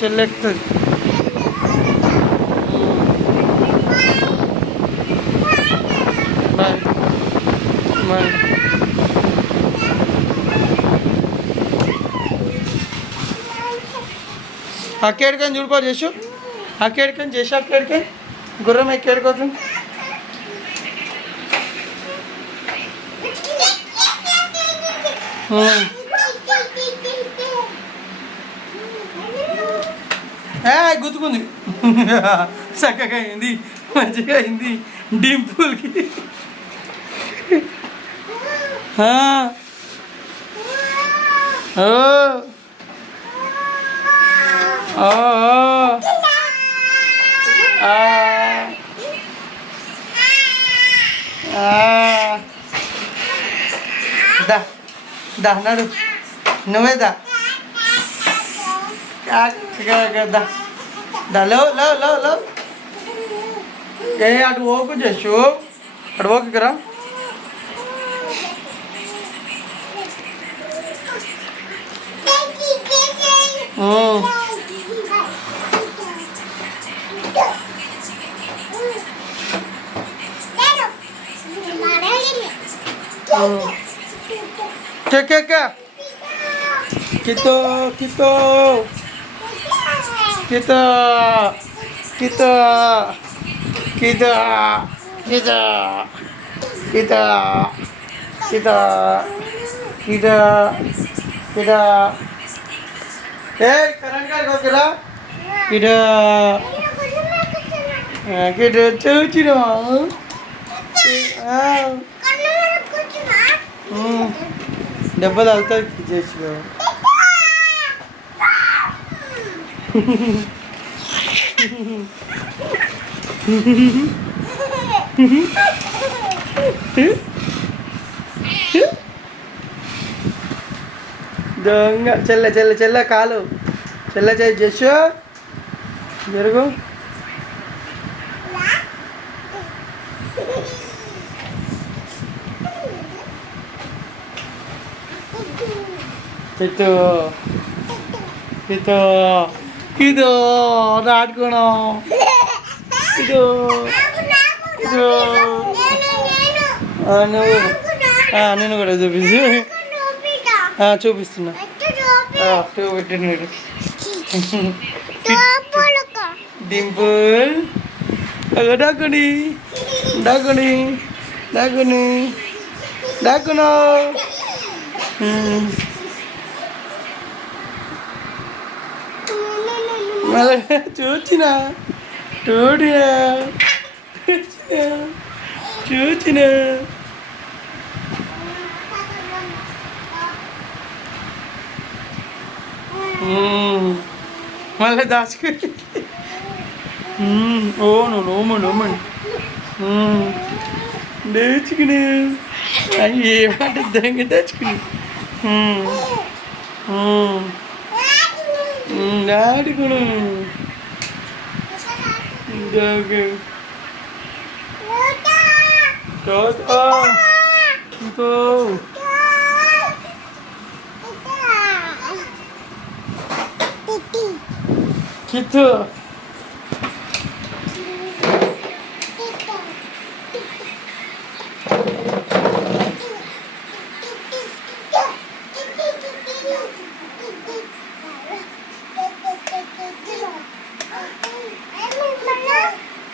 చెల్లి ఎక్కుతుంది. Bye bye. అక్కేడికని చూడుకో చేసు, అక్కేడికని చేసి అక్కేడికని గుర్రం ఎక్కేడుకోతుంది. గుర్తుకుంది. చక్కగా అయింది, మంచిగా అయింది డింపుల్కి. దా దా నడు, నువ్వే దా దా దా. లో లో లో లో ఏ అటు ఓకు చేసు, అటు ఓకు ఇక్కడ. Kita kita kita kita kita kita kita kita kita kita keren kan kau kira kita kita cuci dong. డబ్బులు అవుతాయి చేసి దొంగ. చెల్ల చెల్ల చెల్ల కాలు చెల్ల చేసు జరుగు. itu itu itu ఆడుకోను itu itu నేను కూడా చూపించు చూపిస్తున్నా చూపెట్టినాడు డింపుల్. డాకుని డాకుని డాకుని డాకును. మళ్ళీ చూచిన చూడినా చూచిన మళ్ళీ దాచుకుని ఓను నోము నోమని దాచుకుని ఏమంటే దొంగ దాచుకుని ఆడుకును. Gitu.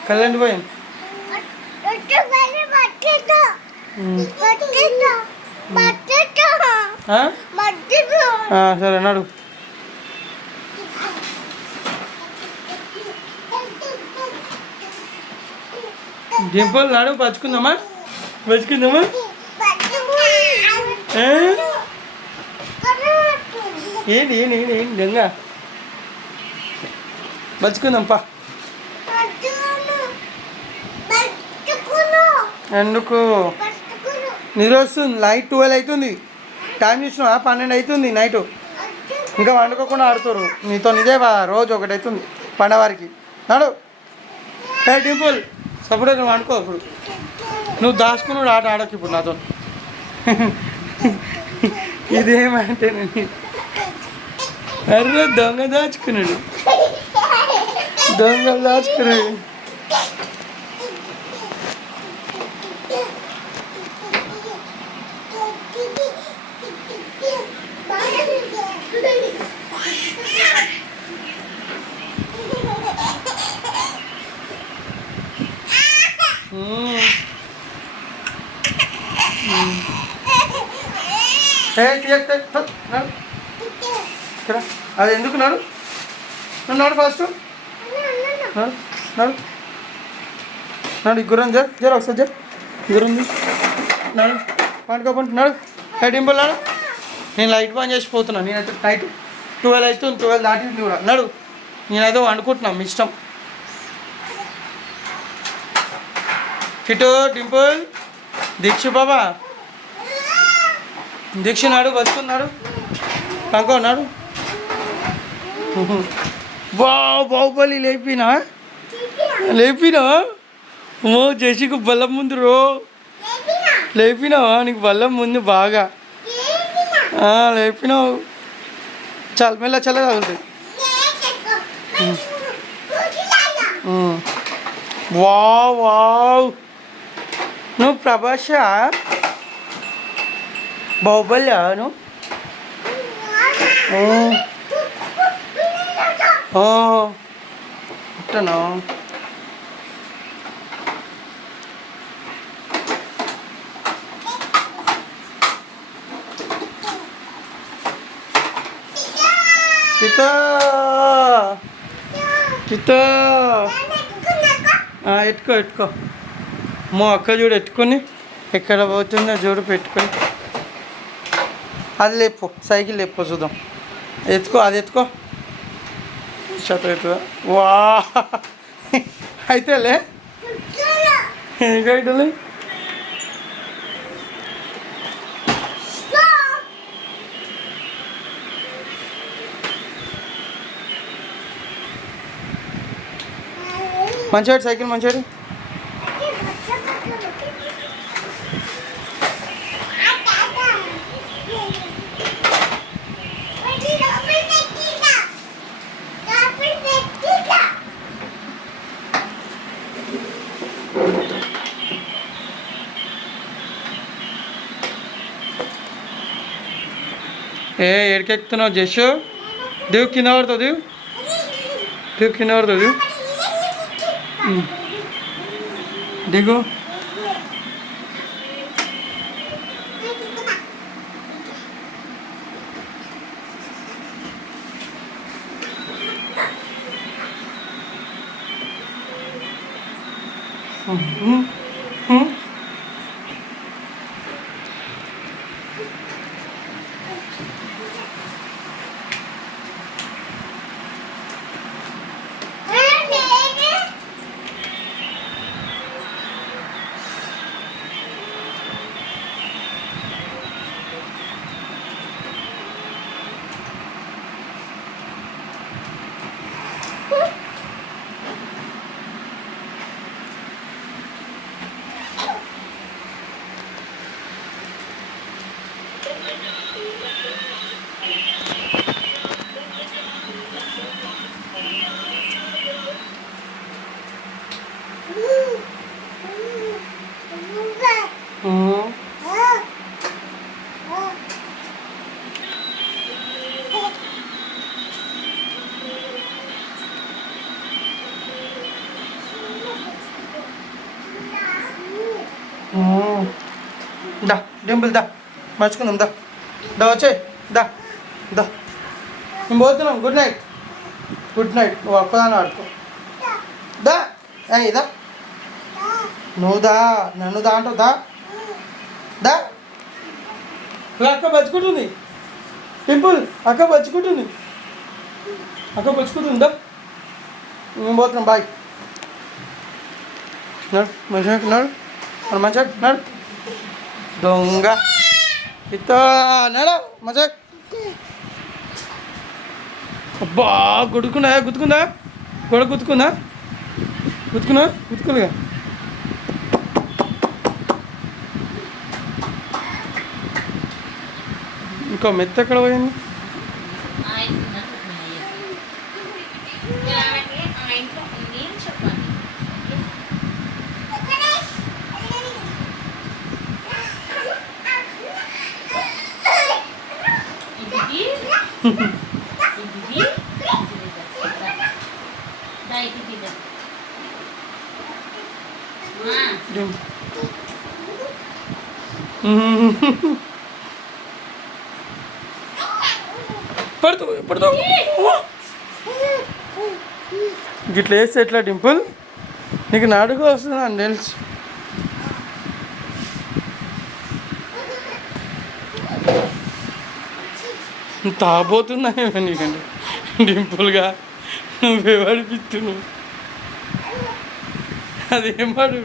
Kalian dipain? సరే నడు. డింపుల్ నడు పచ్చుకుందామా పచ్చుకుందామా. ఏంటి ఏంటి ఏంటి ఏంటి దొంగ పచ్చుకుందాం పా. ఎందుకు నిద్ర వస్తుంది? నైట్ 12 అవుతుంది. టైం చూసినా 12 అవుతుంది నైట్. ఇంకా వండుకోకుండా ఆడుతారు నీతో. ఇదే రోజు 1 అవుతుంది పండవారికి. నాడు ఏ డింపుల్ సపోర్ట్ నువ్వు వండుకో. ఇప్పుడు నువ్వు దాచుకున్నాడు ఆట ఆడకు ఇప్పుడు నాతో. ఇదేమంటే అరే దొంగ దాచుకున్నాడు, దొంగలు దాచుకున్నాడు. అది ఎందుకు నడు, నువ్వు నడు ఫస్ట్, నడు నడు నడు. గుర్రం జర ఒకసారి జర గుర్రం నడు, పండుకోపండి నడు. డింపుల్ నడు. నేను లైట్ బంద్ చేసిపోతున్నాను. నేనైతే నైట్ 12 అవుతుంది, 12 దాటింది కూడా. నడు, నేనైతే వండుకుంటున్నాను, మీ ఇష్టం. కిటు డింపుల్ దీక్ష బాబా దీక్ష నాడు బతుకున్నాడు, పంకోన్నాడు. బాహుబలి లేపినా ఓ జేసీకు బలం ముందు రో లేపినావా, నీకు బలం ముందు బాగా లేపినావు. చాలా మెల్ల చల్ల తగులుతుంది. వావ్ నువ్వు ప్రభాష బాహుబలి నువ్వు ఇట్టనా? కితా ఎట్టుకో మా అక్క చూడు ఎత్తుకొని ఎక్కడ పోతుందో చూడు పెట్టుకొని. అది లేపు, సైకిల్ లేపో చూద్దాం. ఎత్తుకో, అది ఎత్తుకో. అవుతుందా? వా అయితేలే ఇంకైతే మంచిగా సైకిల్ మంచిగా. ఎడికెక్కుతున్నావు జషు? దేవు కింద పడుతుంది, దేవు కింద పడుతుంది. దిగు. దా డింపుల్ దా మర్చుకుందాం. దా వచ్చే దా దా మేము పోతున్నాం. Good night, good night. నువ్వు ఒక్కదాన్ని ఆడుకో. దా దా నువ్వు దా, నన్ను దా అంటావు. దా దా అక్క బతుకుంటుంది. డింపుల్ అక్క బతుకుంటుంది, అక్క బతుకుంటుంది. దా మేము పోతున్నాం. బాయ్. నడు మంచిగా నడు, మంచిగా నడు. దొంగ ఇత నడు మంచిగా. అబ్బా గుడుకుందా, గుర్తుకుందా, గొడవ గుర్తుకుందా, గుర్తుకోలేగా. ఇంకో మెత్త ఎక్కడ పోయింది? పడుతూ పడుతూ గిట్ల వేస్తే ఎట్లా డింపుల్? నీకు నడుగు వస్తుంది అని తెలుసు. తాగబోతున్నాయేమో నీకండి డింపుల్గా. నువ్వే పడిపిస్తు నువ్వు అదేం పడు.